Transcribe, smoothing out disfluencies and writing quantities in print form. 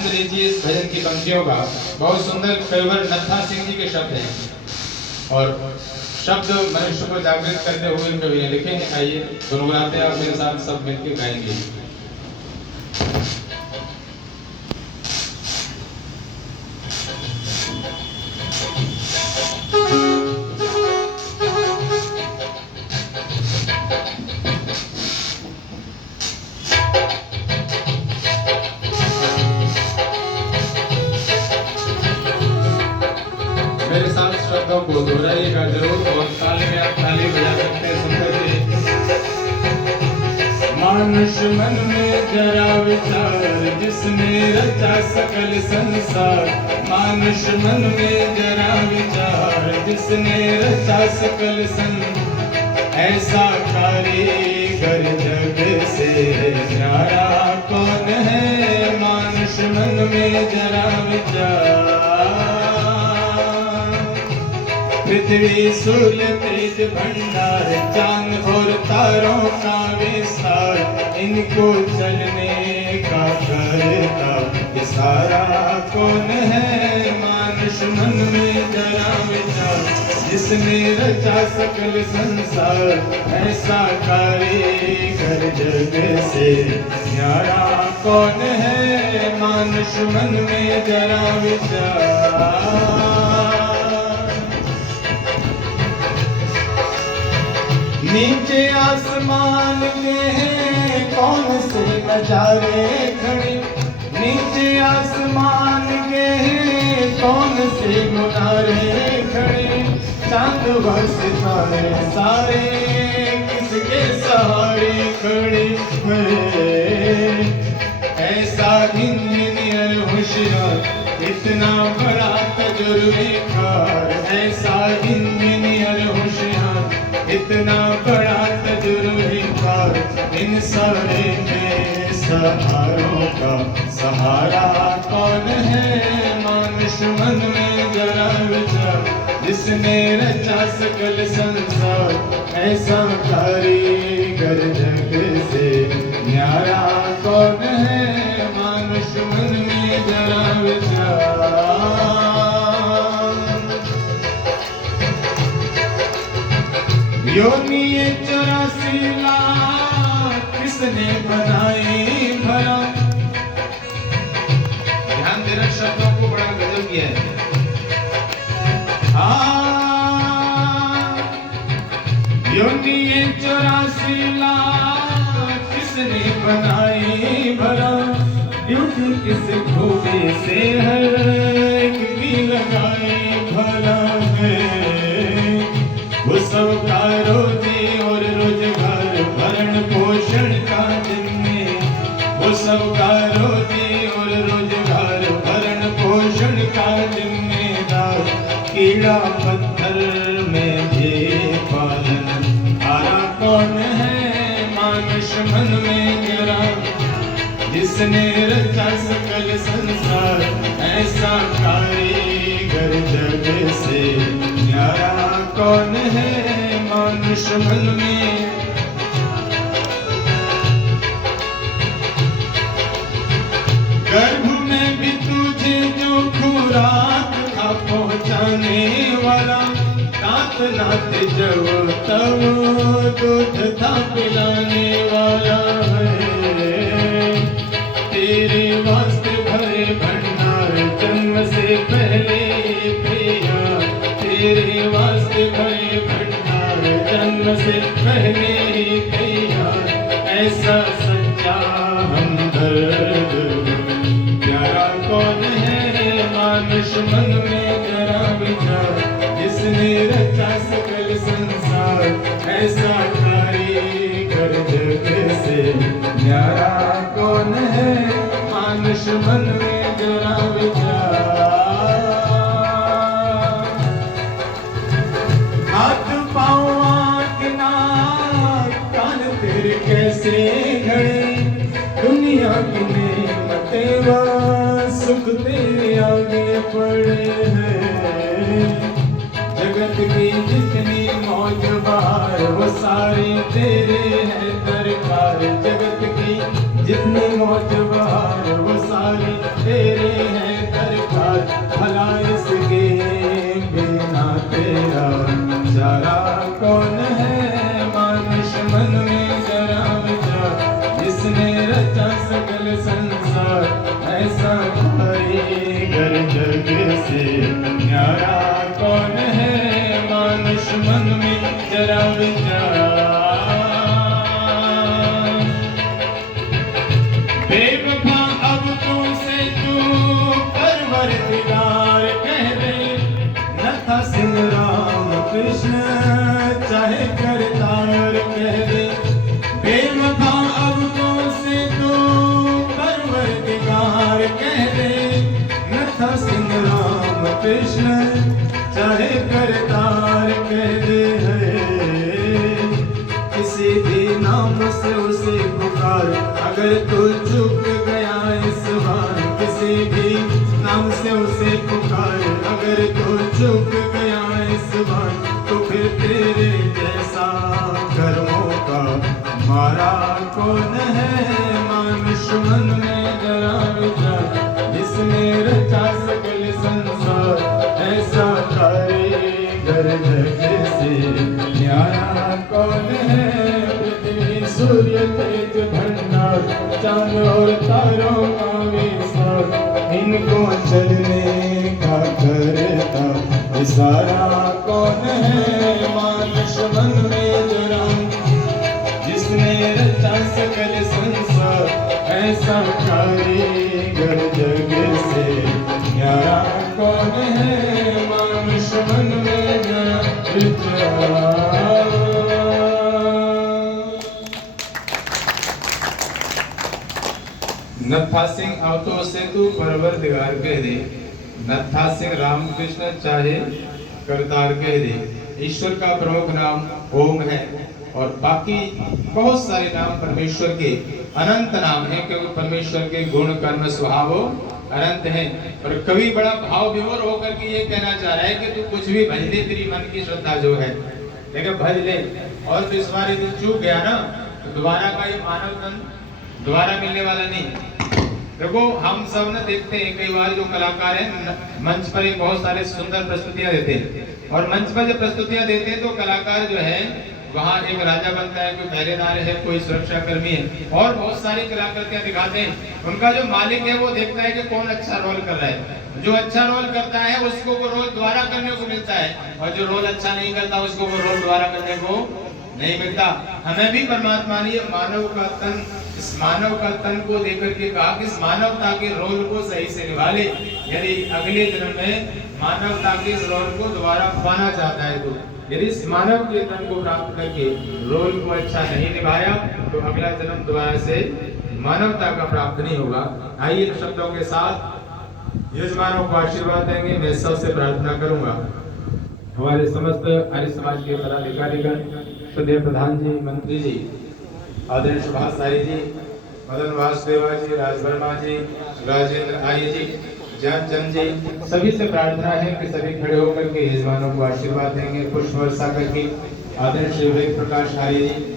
आनंद लीजिए इस भजन की पंक्तियों का। बहुत सुंदर कविवर नत्था सिंह जी के शब्द हैं और शब्द मनुष्य को जागृत करते हुए कवि ने लिखे हैं। आइए गुनगुनाते हैं, आप मेरे साथ सब मिलकर गाएंगे। मेरे साथ शब्दों को दोहराइएगा जरूर और ताल में आप ताली बजा सकते हैं सुंदर से। मानुष मन में जरा विचार जिसने रचा सकल संसार। मानुष मन में जरा विचार जिसने रचा सकल संसार। ऐसा कारीगर जग से न्यारा कौन है। मानुष मन में जरा विचार। पृथ्वी सूर्य तेज भंडार चांद और तारों का विस्तार। इनको चलने का करता इशारा कौन है। मानुष मन में जरा विचार जिसने रचा सकल संसार। ऐसा कारीगर जग से न्यारा कौन है। मानुष मन में जरा विचार। नीचे आसमान में कौन से नजारे खड़े। नीचे आसमान में कौन से मुनारे खड़े। चांद व सितारे सारे किसके सहारे खड़े हैं। ऐसा इंजीनियर होशियार इतना बड़ा तजुर्बेकार। ऐसा इंजीनियर होशियार इतना बड़ा तजुर्बेकार। इन सारे में सहारों का सहारा कौन है। मानुष मन में जरा विचार जिसने रचा सकल संसार। ऐसा कारीगर जग से न्यारा कौन है। मानुष मन में जरा विचार। योनि 84 लाख किसने बनाई भला। ध्यान देना, शब्दों को बड़ा गजब किया है। योनि 84 लाख किसने बनाई भला। ड्यूटी किस खूबी से हर एक की लगाई भला है। वो सबका रोजी और रोजगार भरण पोषण का जिम्मे। वो सबका रोजी और रोजगार भरण पोषण का जिम्मेदार। कीड़ा पत्थर में भी पालन हारा कौन है। मानुष मन में जरा जिसने रचा सकल संसार। ऐसा कारीगर जग से न्यारा कौन है। मानुष मन में गर्भ में भी तुझे जो खुराक था पहुँचाने वाला। दांत नात जब तब दूध था पिलाने वाला है। तेरे वास्ते भरे भंडार जन्म से पहले प्रिया। तेरे वास्ते भरे भंडार जन्म से पहले तैयार। ऐसा सच्चा हमदर्द प्यारा कौन है। मानुष मन में जरा विचार जिसने रचा सकल संसार। ऐसा कारीगर जग से न्यारा कौन है। मानुष मन में जरा विचार। हाथ पाँव आँख नाक कान तेरे कैसे घड़े। दुनिया की नेमतें व सुख तेरे आगे पड़े हैं। जगत की जितनी मौज बहार वो सारी तेरे है दरकार। जगत की जितनी मौज बहार वो सारी तेरे हैं दरकार, भला इसके बिना तेरा चारा कौन है। मानुष मन में जरा विचार, जिसने रचा सकल संसार, ऐसा कारीगर जग से न्यारा कौन है। मानुष मन में जरा विचार, बेवफा अब तुमसे तू परवरदिगार कह दे, न था सिंह राम कृष्ण चाहे करतार कह दे। बेवफा अब तुमसे तू परवरदिगार कह दे, न था सिंह राम कृष्ण चाहे करतार कह दे। किसी भी नाम से उसे पुकार, अगर तू चूक गया इस बार, किसी भी नाम से उसे पुकार, अगर तू चूक गया इस बार, तो फिर तेरे जैसा कर्मों का मारा कौन है। मानुष मन में जरा विचार, जिसने रचा सकल संसार, ऐसा कारीगर जग से न्यारा कौन है। पृथ्वी सूर्य तेज भंडार, चांद और तारों का विस्तार, इनको चलने का करता इशारा कौन है। मानुष मन में जरा, जिसने रचा सकल संसार, ऐसा कारीगर जग से न्यारा कौन है। मानुष मन में जरा विचार। नत्था सिंह आओ तो से तू परवरदिगार कह दे, नत्था सिंह रामकृष्ण चाहे करतार कह दे। ईश्वर का प्रमुख नाम ओम है और बाकी बहुत सारे नाम परमेश्वर के अनंत नाम हैं, क्योंकि परमेश्वर के गुण कर्म स्वभाव अनंत हैं। और कवि बड़ा भाव विभोर होकर के ये कहना चाह रहा है कि तू कुछ भी भज ले, तेरी मन की श्रद्धा जो है, लेकिन भज ले। और तो इस बार यदि चूक गया ना, तो दोबारा का ये मानव तन दोबारा मिलने वाला नहीं। देखो हम सब न देखते हैं कई बार जो कलाकार हैं मंच पर एक बहुत सारे सुंदर प्रस्तुतियां देते हैं, और मंच पर जब प्रस्तुतियां देते हैं तो कलाकार जो है वहाँ एक राजा बनता है, कोई पहरेदार है, कोई सुरक्षा कर्मी है, और बहुत सारी कलाकृतियां दिखाते हैं। उनका जो मालिक है वो देखता है कि कौन अच्छा रोल कर रहा है, जो अच्छा रोल करता है उसको वो रोल दोबारा करने को मिलता है, और जो रोल अच्छा नहीं करता उसको वो रोल दोबारा करने को नहीं मिलता। हमें भी परमात्मा ने मानव का तन, इस मानव का तन को देकर के कहा कि इस मानवता के रोल को सही से निभा ले। यदि अगले जन्म में मानवता के इस रोल को दोबारा पाना चाहता है, तो यदि इस मानव के तन को प्राप्त करके रोल को अच्छा नहीं निभाया, तो अगला जन्म दोबारा से मानवता का प्राप्त नहीं होगा। आइए इन शब्दों के साथ यजमानों को आशीर्वाद देंगे। मैं सबसे प्रार्थना करूंगा, हमारे समस्त आर्य समाज के पदाधिकारीगण, श्रद्धेय प्रधान जी, मंत्री जी, आदरणीय सुभाष साई जी, मदन वासुदेवा जी, राजवर्मा जी, राजेंद्र आर्य जी, जन जी, सभी से प्रार्थना है कि सभी खड़े होकर के यजमानों को आशीर्वाद देंगे। पुष्प वर्षा करके आदरणीय श्री वेद प्रकाश आर्य जी,